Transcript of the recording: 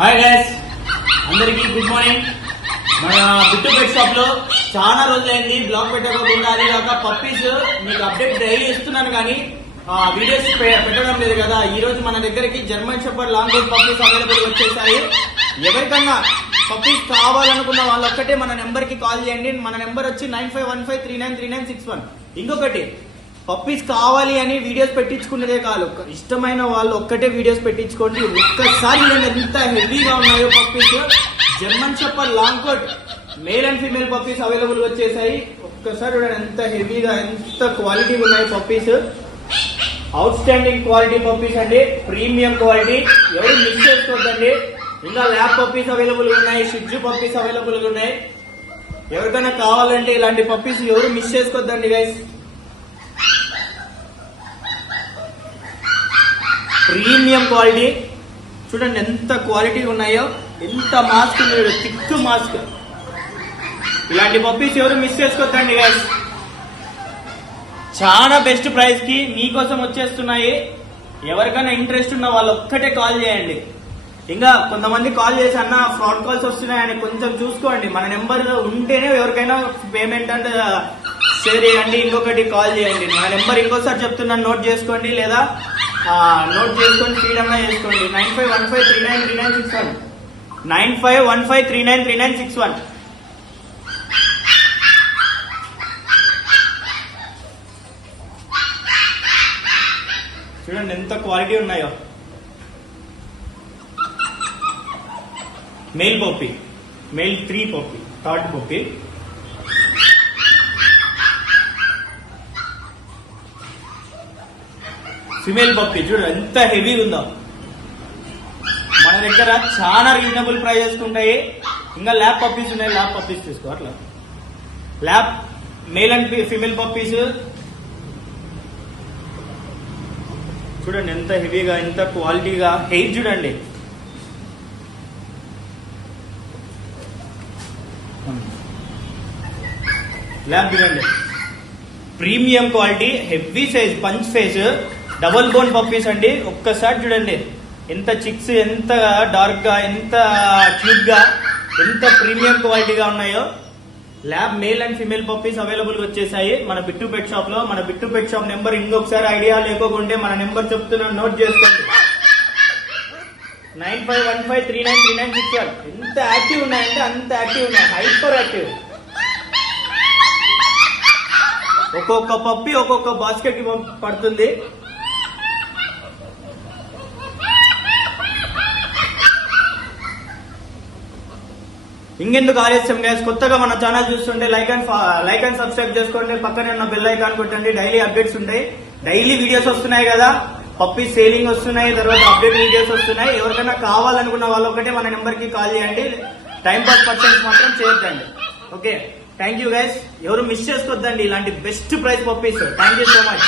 Hi guys, అందరికి good morning. మన bit pet shop లో చాలా రోజులైంది బ్లాగ్ పెట్టకుండా. అది కాక పప్పీస్ మీకు అప్డేట్ డైలీ ఇస్తున్నాను కానీ వీడియోస్ పెట్టడం లేదు కదా. ఈ రోజు మన దగ్గరికి German shepherd long coat puppies available వచ్చేసాయి. ఎవరికన్నా పప్పీస్ కావాలనుకున్న వాళ్ళు ఒక్కటే మన నెంబర్ కి కాల్ చేయండి. మన నెంబర్ వచ్చి 9515393961. ఇంకొకటి, పప్పీస్ కావాలి అని వీడియోస్ పెట్టించుకునేదే కాదు, ఇష్టమైన వాళ్ళు ఒక్కటే వీడియోస్ పెట్టించుకోండి. ఒక్కసారి ఎంత హెవీగా ఉన్నాయో puppies. German shepherd long coat male and female puppies available వచ్చేసాయి. ఒక్కసారి ఎంత హెవీగా ఎంత క్వాలిటీ ఉన్నాయి puppies. Outstanding quality puppies అండి, ప్రీమియం క్వాలిటీ. ఎవరు మిస్ చేసుకోవద్దండి. ఇంకా ల్యాబ్ పప్పీస్ అవైలబుల్ ఉన్నాయి, షిట్జు పప్పీస్ అవైలబుల్ ఉన్నాయి. ఎవరికైనా కావాలంటే ఇలాంటి పప్పీస్ ఎవరు మిస్ చేసుకోవద్దండి గైస్. ప్రీమియం క్వాలిటీ చూడండి ఎంత క్వాలిటీ ఉన్నాయో. ఎంత మాస్క్ ఉంది, థిక్ మాస్క్. ఇలాంటి పప్పీస్ ఎవరు మిస్ చేసుకోవద్దండి గైస్. చాలా బెస్ట్ ప్రైస్ కి మీకోసం వచ్చేస్తున్నాయి. ఎవరికైనా ఇంట్రెస్ట్ ఉన్న వాళ్ళు ఒక్కటే కాల్ చేయండి. ఇంకా కొంతమంది కాల్ చేసి అన్న ఫ్రాడ్ కాల్స్ వస్తున్నాయని కొంచెం చూసుకోండి. మన నెంబర్ ఉంటేనే ఎవరికైనా పేమెంట్ అంటే షేర్ చేయండి. ఇంకొకటి కాల్ చేయండి. మన నెంబర్ ఇంకోసారి చెప్తున్నాను, నోట్ చేసుకోండి. లేదా నోట్ చేసుకొని ఫీడ్ అన్నా చేసుకోండి. 9515393961 9515393961. చూడండి ఎంత క్వాలిటీ ఉన్నాయో. Male puppy, male 3 puppy, third puppy. Female puppy చూడండి ఎంత హెవీ ఉందో. మన దగ్గర చాలా రీజనబుల్ ప్రైజెస్ ఉంటాయి. ఇంకా ల్యాబ్ పప్పీస్ ఉన్నాయి, ల్యాబ్ పప్పీస్ తీసుకో. అట్లా lab male and female puppies చూడండి ఎంత హెవీగా ఎంత క్వాలిటీగా. హెయిర్ చూడండి. ల్యాబ్ చూడండి premium quality, heavy size, punch face, double bone puppies అండి. ఒక్కసారి చూడండి ఎంత చిక్స్, ఎంత డార్క్ గా, ఎంత క్యూట్ గా, ఎంత ప్రీమియం క్వాలిటీగా ఉన్నాయో. Lab male and female puppies available వచ్చేసాయి మన బిట్టు పెట్ షాప్ లో. మన బిట్టు పెట్ షాప్ నెంబర్ ఇంకొకసారి ఐడియా లేకపోతే మన నెంబర్ చెప్తున్నాను, నోట్ చేసుకోండి. 9515393961. ఎంత యాక్టివ్ ఉన్నాయంటే అంత యాక్టివ్ ఉన్నాయి, హైపర్ యాక్టివ్. ఒక్కొక్క పప్పి ఒక్కొక్క బాస్కెట్ కి పడుతుంది. ఇంకెందుకు ఆలస్యం గైస్, కొత్తగా మన ఛానల్ చూస్తుంటే లైక్ అండ్ సబ్స్క్రైబ్ చేసుకోండి. పక్కనే ఉన్న బెల్ ఐకాన్ కొట్టండి. డైలీ అప్డేట్స్ ఉంటాయి. డైలీ వీడియోస్ వస్తున్నాయి కదా, పప్పీ సేలింగ్ వస్తున్నాయి, తర్వాత అప్డేట్ వీడియోస్ వస్తున్నాయి. ఎవరికైనా కావాలనుకున్న వాళ్ళు ఒకటే మన నెంబర్ కి కాల్ చేయండి. టైం పాస్ పర్సన్స్ మాత్రం చేయొద్దండి. Okay, thank you guys. ఎవరు మిస్ చేసుకోవద్దండి ఇలాంటి best price puppies. Thank you so much.